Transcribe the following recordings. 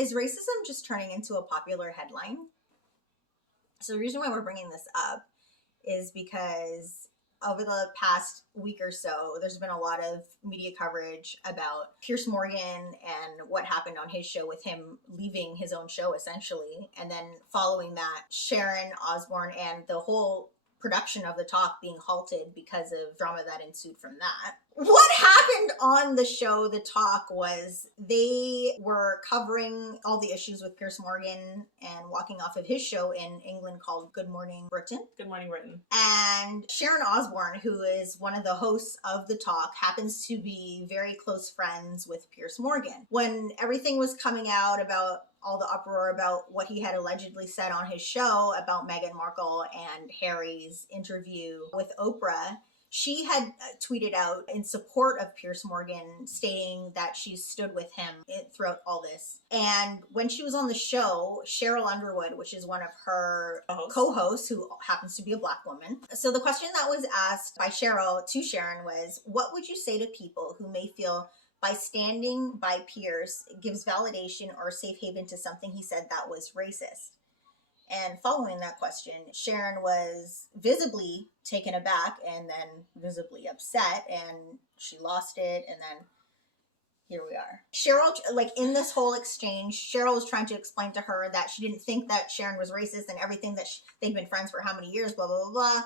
Is racism just turning into a popular headline? So the reason why we're bringing this up is because over the past week or so, there's been a lot of media coverage about Piers Morgan and what happened on his show with him leaving his own show, essentially. And then following that, Sharon Osborne and the whole production of the talk being halted because of drama that ensued from that. What happened on the show, The Talk, was they were covering all the issues with Piers Morgan and walking off of his show in England called Good Morning Britain. Good Morning Britain. And Sharon Osborne, who is one of the hosts of The Talk, happens to be very close friends with Piers Morgan. When everything was coming out about all the uproar about what he had allegedly said on his show about Meghan Markle and Harry's interview with Oprah, she had tweeted out in support of Piers Morgan, stating that she stood with him throughout all this. And when she was on the show, Cheryl Underwood, which is one of her co-hosts, who happens to be a Black woman. So the question that was asked by Cheryl to Sharon was, what would you say to people who may feel by standing by Piers gives validation or a safe haven to something he said that was racist? And following that question, Sharon was visibly taken aback and then visibly upset, and she lost it, and then here we are. Cheryl, like in this whole exchange, Cheryl was trying to explain to her that she didn't think that Sharon was racist and everything, that they'd been friends for how many years, blah, blah, blah, blah.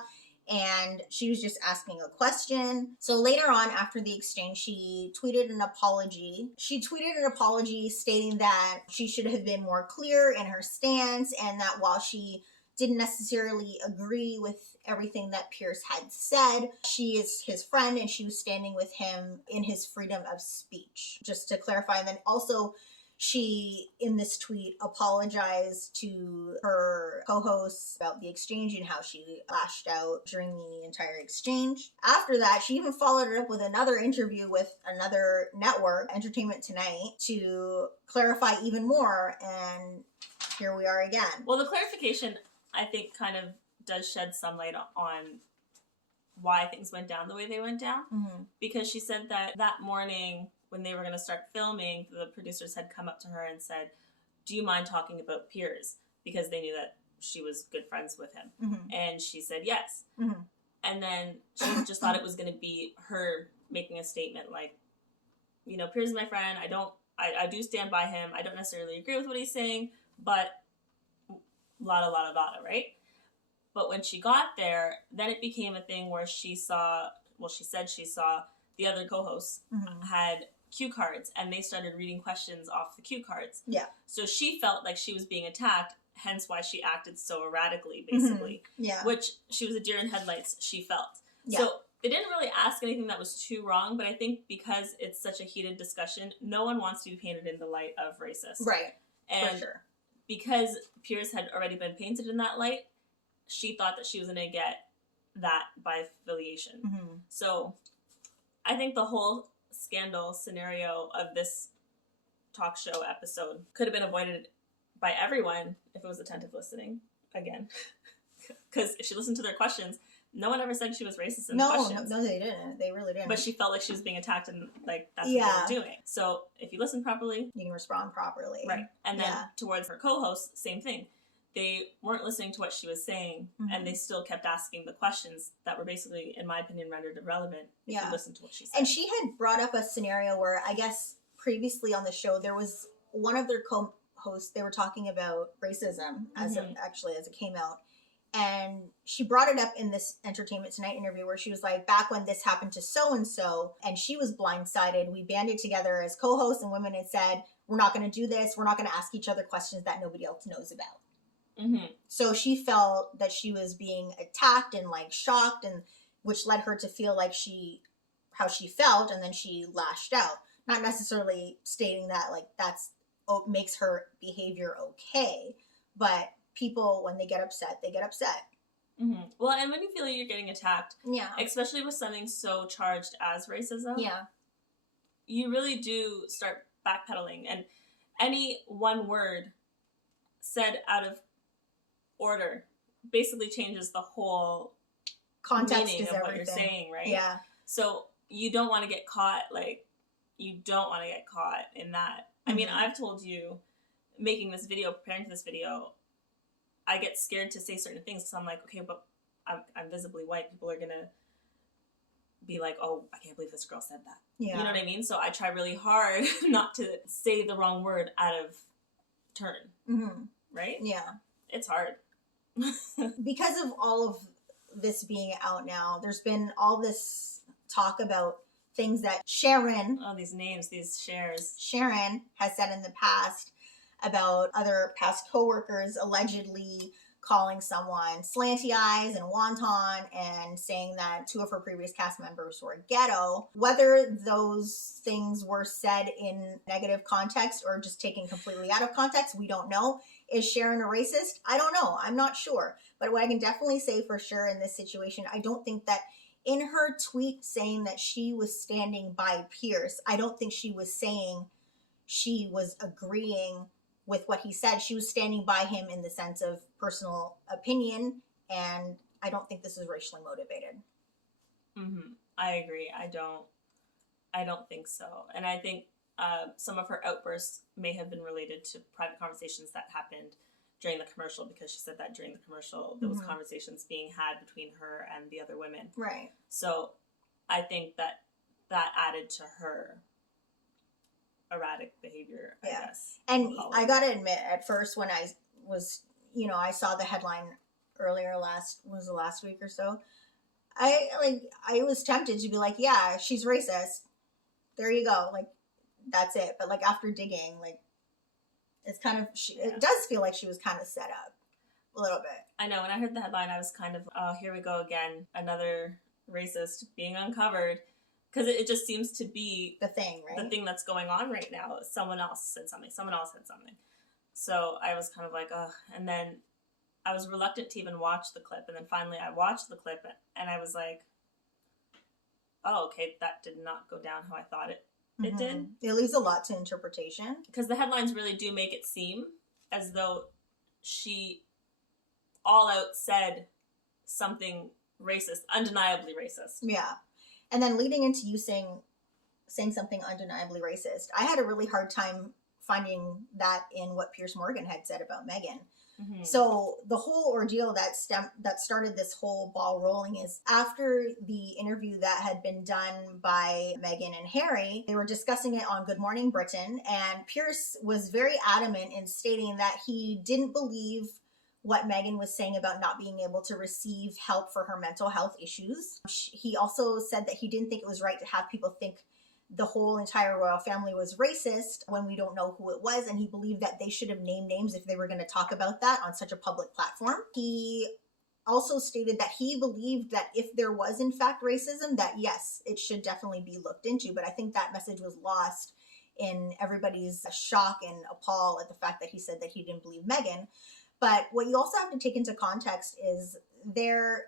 And she was just asking a question. So later on, after the exchange, she tweeted an apology. She tweeted an apology stating that she should have been more clear in her stance, and that while she didn't necessarily agree with everything that Piers had said, she is his friend and she was standing with him in his freedom of speech. Just to clarify. And then also, she, in this tweet, apologized to her co-hosts about the exchange and how she lashed out during the entire exchange. After that, she even followed it up with another interview with another network, Entertainment Tonight, to clarify even more. And here we are again. Well, the clarification, I think, kind of does shed some light on why things went down the way they went down. Mm-hmm. Because she said that morning, when they were going to start filming, the producers had come up to her and said, do you mind talking about Piers? Because they knew that she was good friends with him. Mm-hmm. And she said yes. Mm-hmm. And then she just thought it was going to be her making a statement like, you know, Piers is my friend. I do stand by him. I don't necessarily agree with what he's saying, but la right? But when she got there, then it became a thing where she said she saw the other co-hosts had cue cards, and they started reading questions off the cue cards. Yeah. So she felt like she was being attacked, hence why she acted so erratically, basically. Yeah. Which she was a deer in headlights, she felt. Yeah. So they didn't really ask anything that was too wrong, but I think because it's such a heated discussion, no one wants to be painted in the light of racist. Right. And for sure. Because Piers had already been painted in that light, she thought that she was going to get that by affiliation. Mm-hmm. So I think the whole scandal scenario of this talk show episode could have been avoided by everyone if it was attentive listening again. Because if she listened to their questions, no one ever said she was racist in the questions. No, they didn't. They really didn't. But she felt like she was being attacked, and like that's what they were doing. So if you listen properly, you can respond properly. Right. And then towards her co-hosts, same thing. They weren't listening to what she was saying, and they still kept asking the questions that were basically, in my opinion, rendered irrelevant if you listen to what she said. And she had brought up a scenario where, I guess, previously on the show, there was one of their co-hosts, they were talking about racism as it came out. And she brought it up in this Entertainment Tonight interview where she was like, back when this happened to so-and-so, and she was blindsided, we banded together as co-hosts and women and said, we're not going to do this. We're not going to ask each other questions that nobody else knows about. Mm-hmm. So she felt that she was being attacked and like shocked, and which led her to feel like how she felt, and then she lashed out. Not necessarily stating that like that's makes her behavior okay, but people, when they get upset, they get upset. Mm-hmm. Well, and when you feel like you're getting attacked, especially with something so charged as racism, you really do start backpedaling, and any one word said out of order basically changes the whole context meaning is of everything. What you're saying, right? Yeah. So you don't want to get caught in that. I mean, I've told you making this video, preparing for this video, I get scared to say certain things because I'm like, okay, but I'm visibly white. People are gonna be like, oh, I can't believe this girl said that. Yeah. You know what I mean? So I try really hard not to say the wrong word out of turn. Mm-hmm. Right? Yeah. It's hard. Because of all of this being out now, there's been all this talk about things that Sharon... Oh, these names, these shares. Sharon has said in the past about other past coworkers allegedly calling someone slanty eyes and wonton and saying that two of her previous cast members were ghetto. Whether those things were said in negative context or just taken completely out of context, we don't know. Is Sharon a racist? I don't know. I'm not sure. But what I can definitely say for sure in this situation, I don't think that in her tweet saying that she was standing by Piers, I don't think she was saying she was agreeing with what he said. She was standing by him in the sense of personal opinion, and I don't think this is racially motivated. Mm-hmm. I agree. I don't think so. And I think some of her outbursts may have been related to private conversations that happened during the commercial, because she said that during the commercial there was conversations being had between her and the other women. Right. So I think that added to her erratic behavior, I guess. And I gotta admit, at first when I was, I saw the headline earlier last week or so, I was tempted to be like, yeah, she's racist. There you go. Like, that's it. But like after digging, like, it's kind of, it does feel like she was kind of set up a little bit. I know. When I heard the headline, I was kind of, oh, here we go again. Another racist being uncovered. Because it just seems to be the thing, right? The thing that's going on right now. Someone else said something. So I was kind of like, ugh. And then I was reluctant to even watch the clip. And then finally I watched the clip and I was like, oh, okay, that did not go down how I thought it did. It leaves a lot to interpretation. Because the headlines really do make it seem as though she all out said something racist, undeniably racist. Yeah. And then leading into you saying something undeniably racist, I had a really hard time finding that in what Piers Morgan had said about Meghan. Mm-hmm. So the whole ordeal that started this whole ball rolling is after the interview that had been done by Meghan and Harry, they were discussing it on Good Morning Britain, and Piers was very adamant in stating that he didn't believe what Meghan was saying about not being able to receive help for her mental health issues. He also said that he didn't think it was right to have people think the whole entire royal family was racist when we don't know who it was, and he believed that they should have named names if they were going to talk about that on such a public platform. He also stated that he believed that if there was in fact racism, that yes, it should definitely be looked into, but I think that message was lost in everybody's shock and appall at the fact that he said that he didn't believe Meghan. But what you also have to take into context is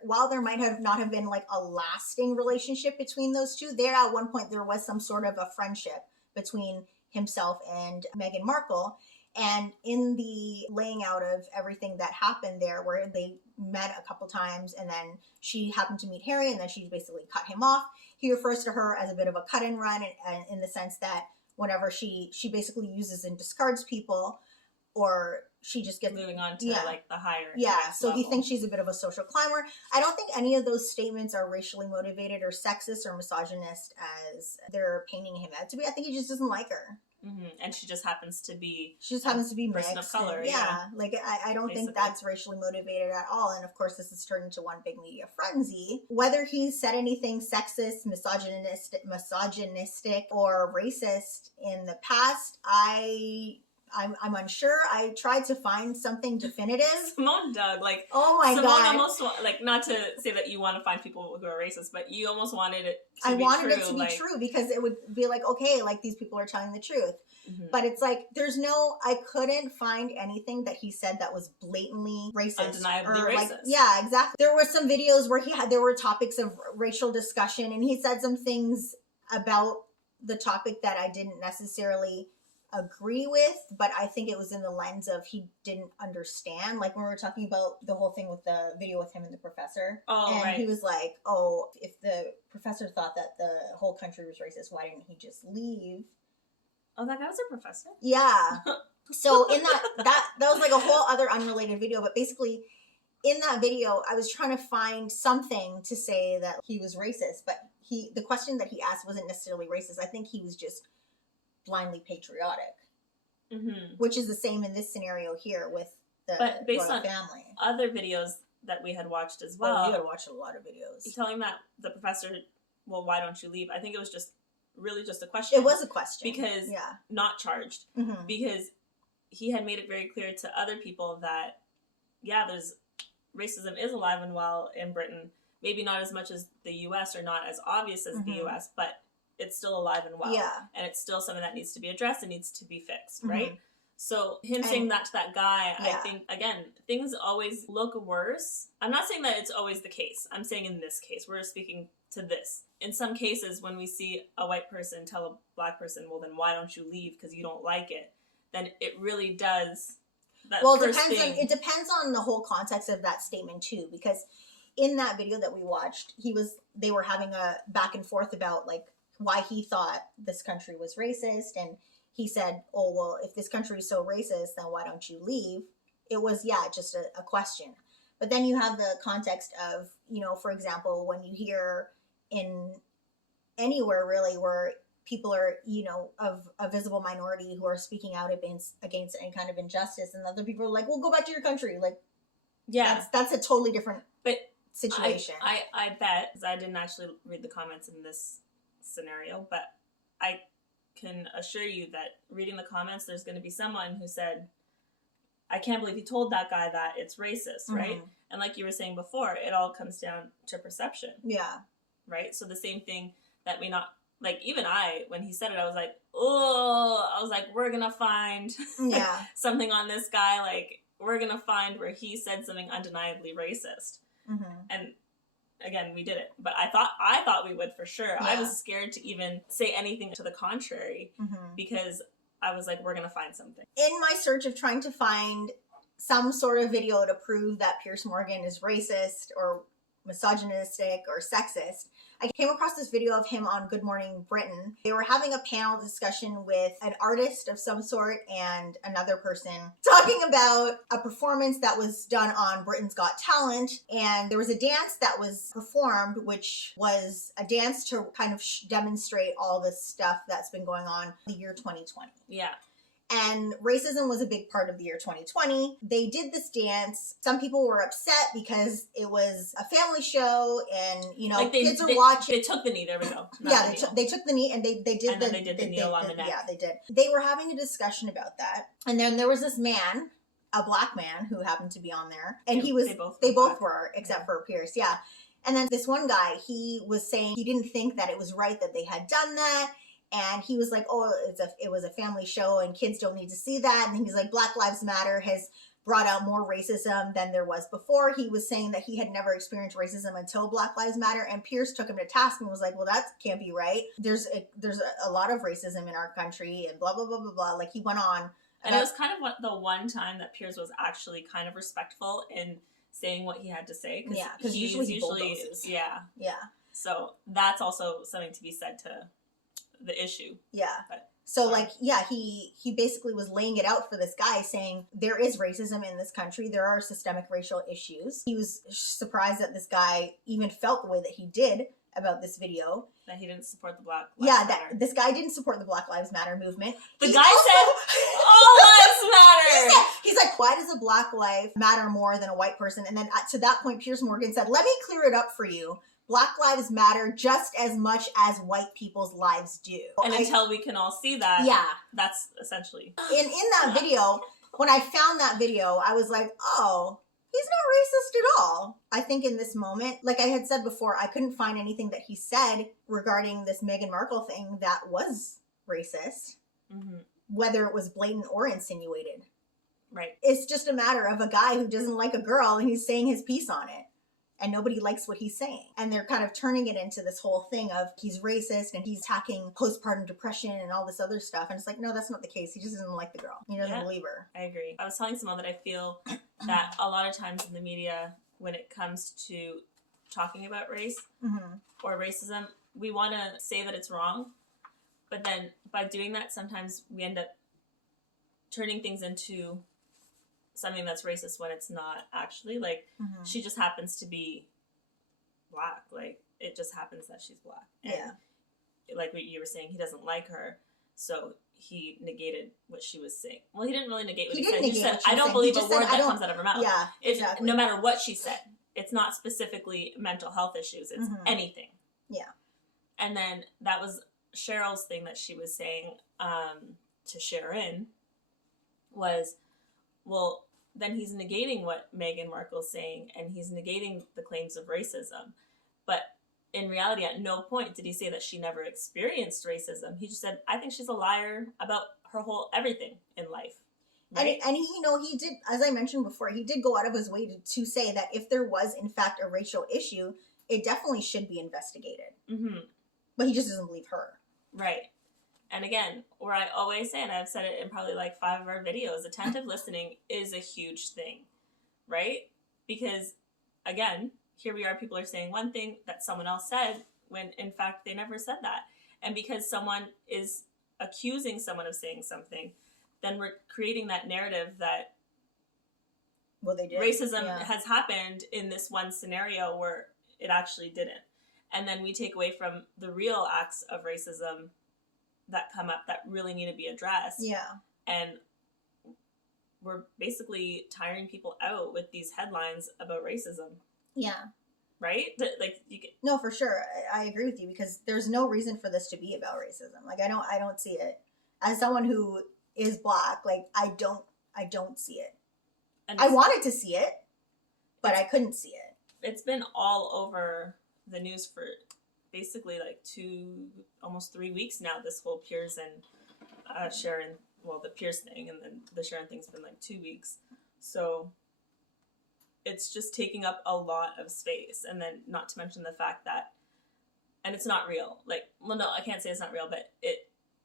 while there might not have been like a lasting relationship between those two, at one point there was some sort of a friendship between himself and Meghan Markle. And in the laying out of everything that happened there, where they met a couple times and then she happened to meet Harry and then she basically cut him off, he refers to her as a bit of a cut and run, and in the sense that whenever she basically uses and discards people, or she just gets moving on to like the higher so level. He thinks she's a bit of a social climber. I don't think any of those statements are racially motivated or sexist or misogynist as they're painting him out to be. I think he just doesn't like her. Mm-hmm. And she just happens to be person of color. Like I don't think that's racially motivated at all. And of course this has turned into one big media frenzy. Whether he said anything sexist, misogynistic or racist in the past, I'm unsure. I tried to find something definitive. Simone dug, like, oh my Simone God. Almost, like, not to say that you want to find people who are racist, but you almost wanted it to be true. I wanted it to be true because it would be like, okay, like these people are telling the truth. Mm-hmm. But it's like, I couldn't find anything that he said that was blatantly racist. Undeniably racist. Like, yeah, exactly. There were some videos where there were topics of racial discussion, and he said some things about the topic that I didn't necessarily agree with, but I think it was in the lens of he didn't understand. Like when we were talking about the whole thing with the video with him and the professor, he was like, oh, if the professor thought that the whole country was racist, why didn't he just leave? Oh, that guy was a professor? Yeah. So in that was like a whole other unrelated video, but basically in that video, I was trying to find something to say that he was racist, but the question that he asked wasn't necessarily racist. I think he was just blindly patriotic, which is the same in this scenario here with the but based royal on family. Other videos that we had watched as well. Oh, we had watched a lot of videos. Telling that the professor, well, why don't you leave? I think it was just really just a question. It was a question. Because, not charged. Because he had made it very clear to other people that, there's racism is alive and well in Britain. Maybe not as much as the U.S. or not as obvious as the U.S., but it's still alive and well. Yeah. And it's still something that needs to be addressed and needs to be fixed, right? So him saying that to that guy, I think, again, things always look worse. I'm not saying that it's always the case. I'm saying in this case, we're speaking to this. In some cases, when we see a white person tell a black person, well, then why don't you leave because you don't like it, then it really does. It depends on the whole context of that statement too, because in that video that we watched, they were having a back and forth about like why he thought this country was racist, and he said, oh, well, if this country is so racist, then why don't you leave? It was, just a question. But then you have the context of, for example, when you hear in anywhere really where people are, of a visible minority who are speaking out against any kind of injustice, and other people are like, well, go back to your country. Like, that's a totally different situation. I bet, because I didn't actually read the comments in this scenario, but I can assure you that reading the comments, there's going to be someone who said, I can't believe he told that guy that it's racist, right? And like you were saying before, it all comes down to perception. Yeah. Right? So the same thing that may not, like even when he said it, I was like, we're going to find something on this guy. Like, we're going to find where he said something undeniably racist. And again, we did it, but I thought we would for sure. I was scared to even say anything to the contrary because I was like, we're gonna find something. In my search of trying to find some sort of video to prove that Piers Morgan is racist or misogynistic or sexist, I came across this video of him on Good Morning Britain. They were having a panel discussion with an artist of some sort and another person talking about a performance that was done on Britain's Got Talent. And there was a dance that was performed, which was a dance to kind of demonstrate all this stuff that's been going on the year 2020. Yeah. And racism was a big part of the year 2020. They did this dance. Some people were upset because it was a family show and, kids are watching. They took the knee. There we go. They took the knee and they did and then they did the kneel on the neck. Yeah, they did. They were having a discussion about that. And then there was this man, a black man who happened to be on there. And they both were, except for Piers. Yeah. And then this one guy, he was saying he didn't think that it was right that they had done that. And he was like, oh, it was a family show and kids don't need to see that. And he's like, Black Lives Matter has brought out more racism than there was before. He was saying that he had never experienced racism until Black Lives Matter. And Piers took him to task and was like, well, that can't be right. There's a lot of racism in our country and blah, blah, blah, blah, blah. Like he went on. And it was kind of the one time that Piers was actually kind of respectful in saying what he had to say. Because usually he bulldozes. Yeah. So that's also something to be said to the issue. Yeah. So he basically was laying it out for this guy saying there is racism in this country. There are systemic racial issues. He was surprised that this guy even felt the way that he did about this video. That he didn't support the Black Lives Matter. This guy didn't support the Black Lives Matter movement. The guy said all lives matter. He's like, why does a black life matter more than a white person? And then to that point, Piers Morgan said, let me clear it up for you. Black lives matter just as much as white people's lives do. And until we can all see that, that's essentially. In that video, when I found that video, I was like, oh, he's not racist at all. I think in this moment, like I had said before, I couldn't find anything that he said regarding this Meghan Markle thing that was racist, whether it was blatant or insinuated. Right. It's just a matter of a guy who doesn't like a girl and he's saying his piece on it. And nobody likes what he's saying. And they're kind of turning it into this whole thing of he's racist and he's attacking postpartum depression and all this other stuff. And it's like, no, that's not the case. He just doesn't like the girl. He doesn't believe her. I agree. I was telling someone that I feel that a lot of times in the media, when it comes to talking about race or racism, we want to say that it's wrong. But then by doing that, sometimes we end up turning things into something that's racist when it's not actually. Like, Mm-hmm. she just happens to be Black. Like, it just happens that she's Black. And like what you were saying, he doesn't like her, so he negated what she was saying. Well, he didn't really negate what he said. He just said, I don't believe a word that comes out of her mouth. Yeah, exactly. No matter what she said. It's not specifically mental health issues. It's anything. Yeah. And then that was Cheryl's thing that she was saying to Sharon was, well, then he's negating what Meghan Markle's saying, and he's negating the claims of racism. But in reality, at no point did he say that she never experienced racism. He just said, I think she's a liar about her whole everything in life. Right? And he, he did, as I mentioned before, he did go out of his way to say that if there was, in fact, a racial issue, it definitely should be investigated. Mm-hmm. But he just doesn't believe her. Right. And again, where I always say, and I've said it in probably like 5 of our videos, attentive listening is a huge thing, right? Because, again, here we are, people are saying one thing that someone else said when, in fact, they never said that. And because someone is accusing someone of saying something, then we're creating that narrative that they did. Racism has happened in this one scenario where it actually didn't. And then we take away from the real acts of racism that come up that really need to be addressed. Yeah. And we're basically tiring people out with these headlines about racism. Yeah. Right? Like, you can... No, for sure. I agree with you, because there's no reason for this to be about racism. Like, I don't see it. As someone who is Black, like, I don't see it. And I wanted to see it, but I couldn't see it. It's been all over the news for basically like almost 3 weeks now, this whole Piers and Sharon, well, the Piers thing, and then the Sharon thing's been like 2 weeks. So it's just taking up a lot of space. And then not to mention the fact that, and it's not real. Like, well, no, I can't say it's not real, but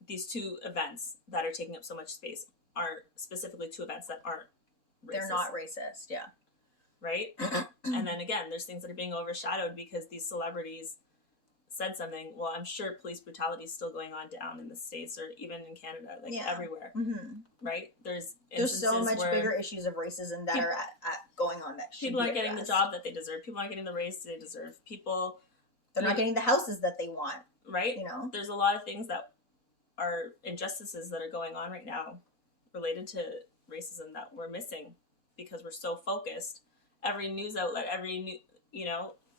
these 2 events that are taking up so much space are specifically 2 events that aren't racist. They're not racist, yeah. Right? And then again, there's things that are being overshadowed because these celebrities said something. Well, I'm sure police brutality is still going on down in the States or even in Canada, like everywhere. Mm-hmm. Right? There's so much bigger issues of racism that are going on that people aren't getting the job that they deserve. People aren't getting the raise they deserve. They're not getting the houses that they want. Right? There's a lot of things that are injustices that are going on right now related to racism that we're missing because we're so focused. Every news outlet,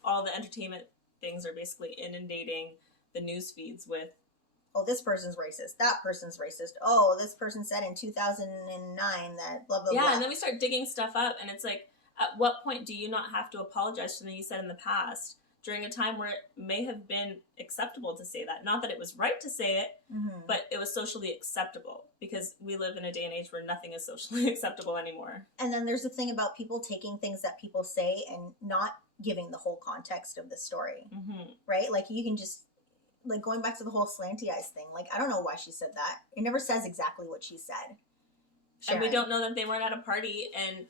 all the entertainment things are basically inundating the news feeds with, oh, this person's racist, that person's racist, oh, this person said in 2009 that blah, blah, blah. Yeah, and then we start digging stuff up, and it's like, at what point do you not have to apologize for something you said in the past during a time where it may have been acceptable to say that? Not that it was right to say it, but it was socially acceptable, because we live in a day and age where nothing is socially acceptable anymore. And then there's the thing about people taking things that people say and not giving the whole context of the story, right? Like, you can just, like, going back to the whole slanty eyes thing, like, I don't know why she said that. It never says exactly what she said. Sharon. And we don't know that they weren't at a party and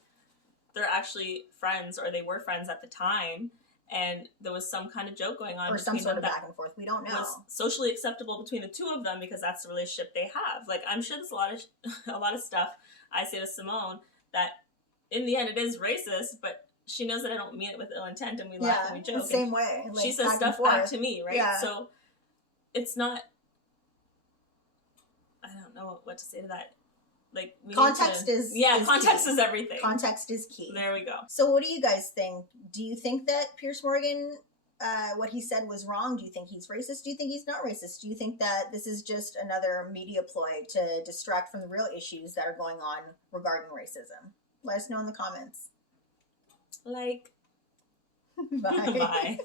they're actually friends, or they were friends at the time, and there was some kind of joke going on, or some sort of back and forth. We don't know. Was socially acceptable between the 2 of them because that's the relationship they have. Like, I'm sure there's a lot of stuff I say to Simone that in the end it is racist, but she knows that I don't mean it with ill intent, and we laugh and we joke. The same way. Like, she says stuff back to me, right? Yeah. So it's not. I don't know what to say to that. Like, context is context key. Is everything. Context is key. There we go. So what do you guys think? Do you think that Piers Morgan, what he said was wrong? Do you think he's racist? Do you think he's not racist? Do you think that this is just another media ploy to distract from the real issues that are going on regarding racism? Let us know in the comments. Like. Bye. Bye.